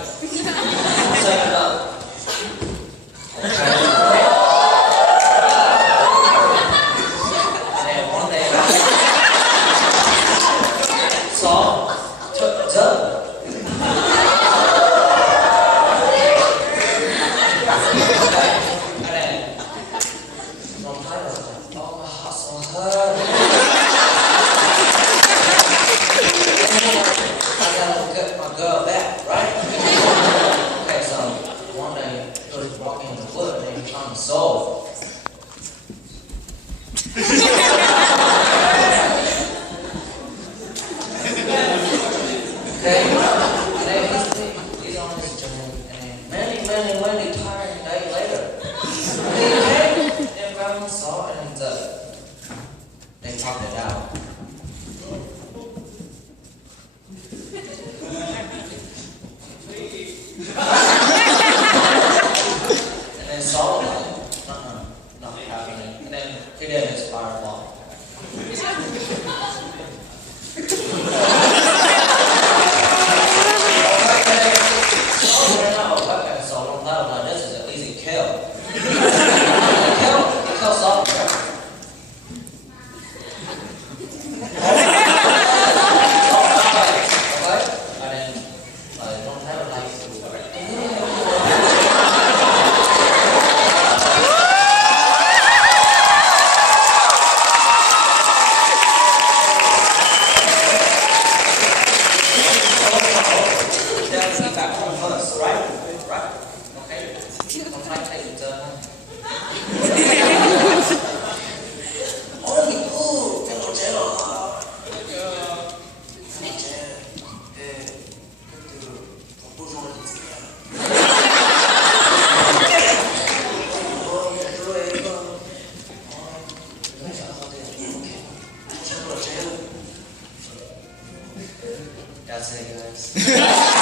Second up. And then one day, saw, done. And then, long time I was like, oh, my hustle hurt. I gotta get my girl back, right? Okay, so one day he was walking in the wood and he found a soul. Okay, and then he's on his journey, and then many tiring day later, he came and found a soul and they popped it out. And then Saul was like, not happening. And then he did his firefly. Okay, so don't thought about this is an easy kill. Kill Saul. That's it, guys.